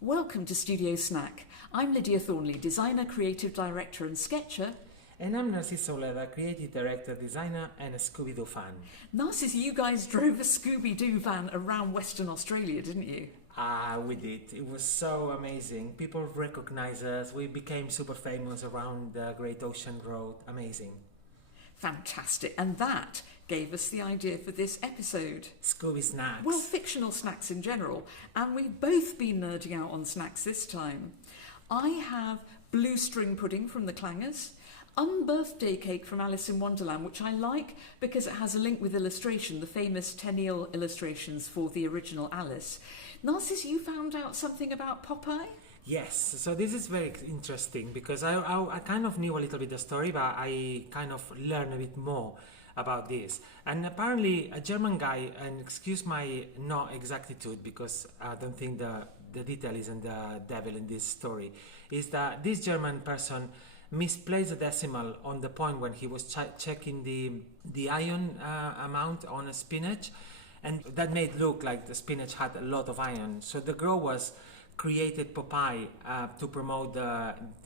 Welcome to Studio Snack. I'm Lydia Thornley, designer, creative director and sketcher. And I'm Narciso Oleda, creative director, designer and a Scooby-Doo fan. Narcis, you guys drove a Scooby-Doo van around Western Australia, didn't you? We did. It was so amazing. People recognized us. We became super famous around the Great Ocean Road. Amazing. Fantastic. And that gave us the idea for this episode. Scooby Snacks. Well, fictional snacks in general. And we've both been nerding out on snacks this time. I have blue string pudding from the Clangers, unbirthday cake from Alice in Wonderland, which I like because it has a link with illustration, the famous Tenniel illustrations for the original Alice. Narcis, you found out something about Popeye? Yes, so this is very interesting because I kind of knew a little bit the story, but I kind of learned a bit more about this. And apparently a German guy, and excuse my not exactitude because I don't think the detail isn't the devil in this story, is that this German person misplaced a decimal on the point when he was checking the iron amount on a spinach, and that made it look like the spinach had a lot of iron. So the girl was created Popeye to promote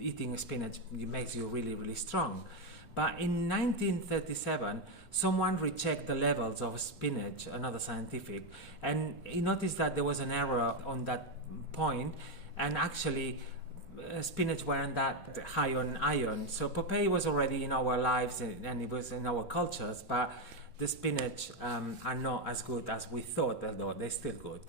eating spinach. It makes you really, really strong. But in 1937, someone rechecked the levels of spinach, another scientific, and he noticed that there was an error on that point, and actually spinach weren't that high on iron. So Popeye was already in our lives and it was in our cultures, but the spinach are not as good as we thought, although they're still good.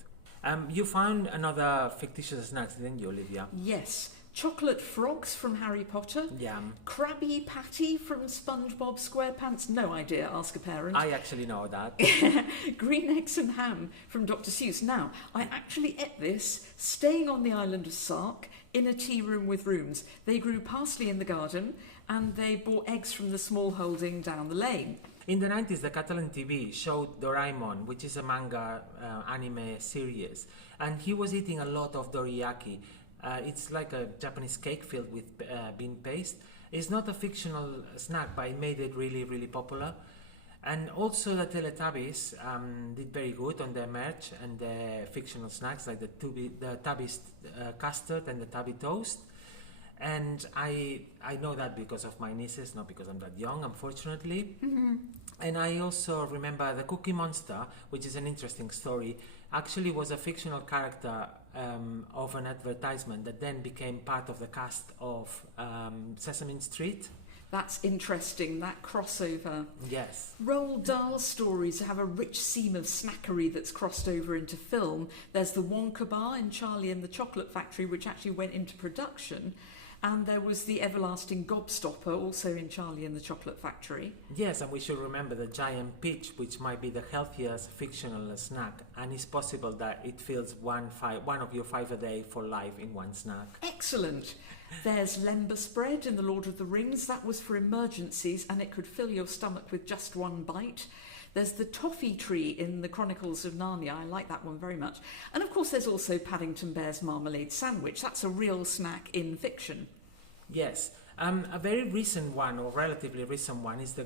You found another fictitious snacks, didn't you, Olivia? Yes. Chocolate frogs from Harry Potter. Yum. Krabby Patty from SpongeBob SquarePants. No idea, ask a parent. I actually know that. Green eggs and ham from Dr. Seuss. Now, I actually ate this staying on the island of Sark in a tea room with rooms. They grew parsley in the garden and they bought eggs from the small holding down the lane. In the 90s, the Catalan TV showed Doraemon, which is a manga anime series, and he was eating a lot of dorayaki. It's like a Japanese cake filled with bean paste. It's not a fictional snack, but it made it really, really popular. And also the Teletubbies did very good on their merch and the fictional snacks, like the Tubbies custard and the Tubby toast. And I know that because of my nieces, not because I'm that young, unfortunately. Mm-hmm. And I also remember the Cookie Monster, which is an interesting story, actually was a fictional character of an advertisement that then became part of the cast of Sesame Street. That's interesting, that crossover. Yes. Roald Dahl stories have a rich seam of snackery that's crossed over into film. There's the Wonka bar in Charlie and the Chocolate Factory, which actually went into production. And there was the everlasting Gobstopper, also in Charlie and the Chocolate Factory. Yes, and we should remember the giant peach, which might be the healthiest fictional snack. And it's possible that it fills one of your 5 a day for life in one snack. Excellent. There's Lembas bread in The Lord of the Rings. That was for emergencies, and it could fill your stomach with just one bite. There's the toffee tree in the Chronicles of Narnia. I like that one very much. And of course there's also Paddington Bear's marmalade sandwich. That's a real snack in fiction. Yes. A very recent one, or relatively recent one, is the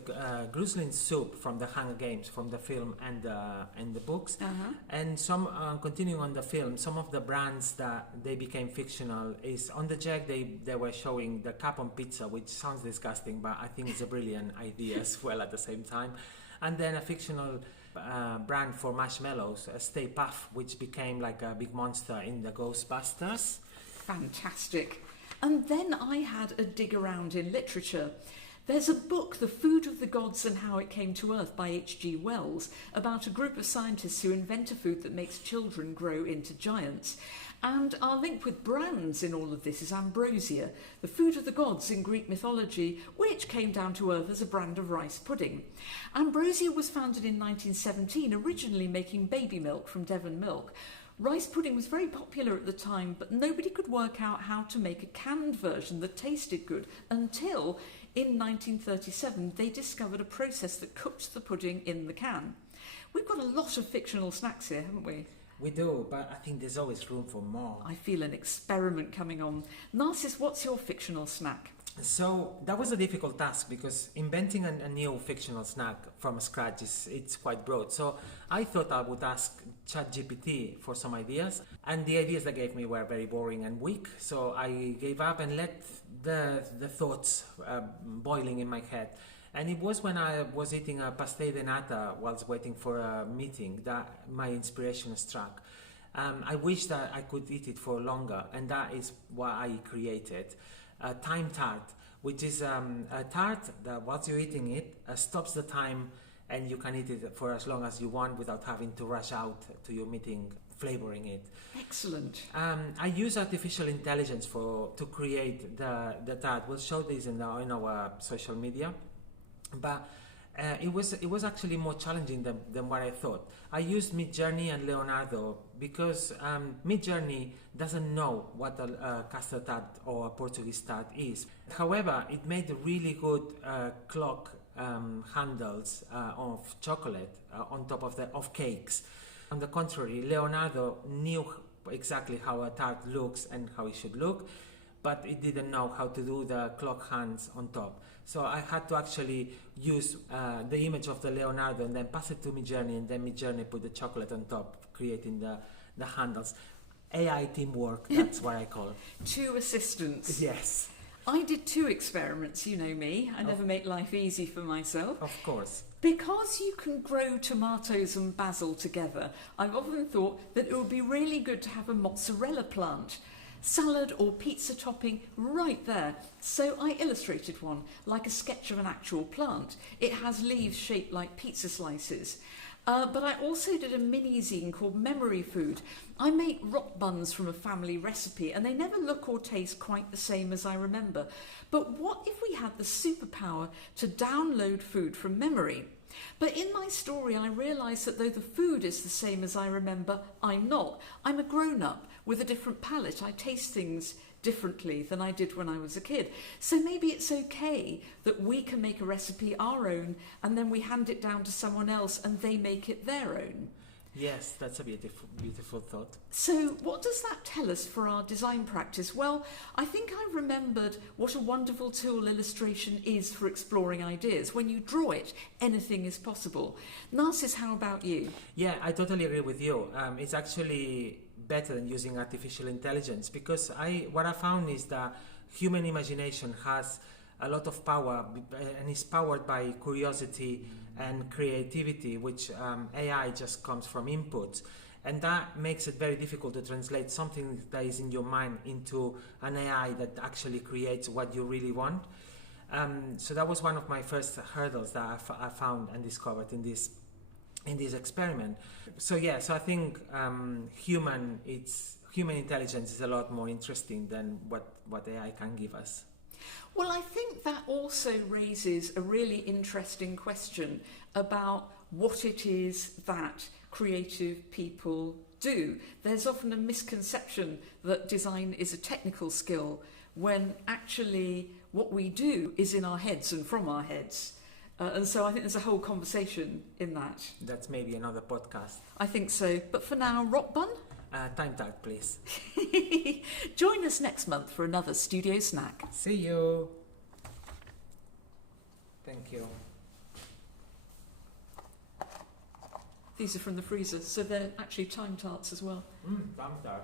Gruslin soup from the Hunger Games, from the film and the books. Uh-huh. And some, continuing on the film, some of the brands that they became fictional is on the Jack. They were showing the Capon pizza, which sounds disgusting, but I think it's a brilliant idea as well at the same time. And then a fictional brand for marshmallows, Stay Puft, which became like a big monster in the Ghostbusters. Fantastic. And then I had a dig around in literature. There's a book, The Food of the Gods and How It Came to Earth by H.G. Wells, about a group of scientists who invent a food that makes children grow into giants. And our link with brands in all of this is ambrosia, the food of the gods in Greek mythology, which came down to earth as a brand of rice pudding. Ambrosia was founded in 1917, originally making baby milk from Devon milk. Rice pudding was very popular at the time, but nobody could work out how to make a canned version that tasted good until in 1937 they discovered a process that cooked the pudding in the can. We've got a lot of fictional snacks here, haven't we? We do, but I think there's always room for more. I feel an experiment coming on. Narcis, what's your fictional snack? So that was a difficult task because inventing a new fictional snack from scratch it's quite broad. So I thought I would ask ChatGPT for some ideas, and the ideas they gave me were very boring and weak. So I gave up and let the thoughts boiling in my head. And it was when I was eating a pastel de nata whilst waiting for a meeting that my inspiration struck. I wish that I could eat it for longer, and that is what I created. A time tart, which is a tart that whilst you're eating it stops the time, and you can eat it for as long as you want without having to rush out to your meeting flavoring it. Excellent. I use artificial intelligence to create the tart. We'll show this in our social media, but it was actually more challenging than what I thought. I used Midjourney and Leonardo because Midjourney doesn't know what a custard tart or a Portuguese tart is. However, it made really good clock handles of chocolate on top of cakes. On the contrary, Leonardo knew exactly how a tart looks and how it should look, but it didn't know how to do the clock hands on top. So I had to actually use the image of the Leonardo and then pass it to Midjourney, and then Midjourney put the chocolate on top, creating the handles. AI teamwork, that's what I call it. Two assistants. Yes. I did 2 experiments, you know me. I never make life easy for myself. Of course. Because you can grow tomatoes and basil together, I've often thought that it would be really good to have a mozzarella plant. Salad or pizza topping right there. So I illustrated one, like a sketch of an actual plant. It has leaves shaped like pizza slices. But I also did a mini zine called Memory Food. I make rock buns from a family recipe, and they never look or taste quite the same as I remember. But what if we had the superpower to download food from memory? But in my story, I realised that though the food is the same as I remember, I'm not. I'm a grown-up with a different palate. I taste things differently than I did when I was a kid. So maybe it's okay that we can make a recipe our own, and then we hand it down to someone else and they make it their own. Yes, that's a beautiful thought. So what does that tell us for our design practice? Well, I think I remembered what a wonderful tool illustration is for exploring ideas. When you draw it, anything is possible. Narcis, how about you? Yeah, I totally agree with you. It's actually better than using artificial intelligence, because what I found is that human imagination has a lot of power and is powered by curiosity and creativity, which AI just comes from inputs, and that makes it very difficult to translate something that is in your mind into an AI that actually creates what you really want. So that was one of my first hurdles that I found and discovered in this experiment. So I think human intelligence is a lot more interesting than what AI can give us. Well, I think that also raises a really interesting question about what it is that creative people do. There's often a misconception that design is a technical skill, when actually what we do is in our heads and from our heads. And so I think there's a whole conversation in that. That's maybe another podcast. I think so. But for now, rock bun? Time tag, please. Join us next month for another studio snack. See you. Thank you. These are from the freezer, so they're actually time tarts as well. Time tart.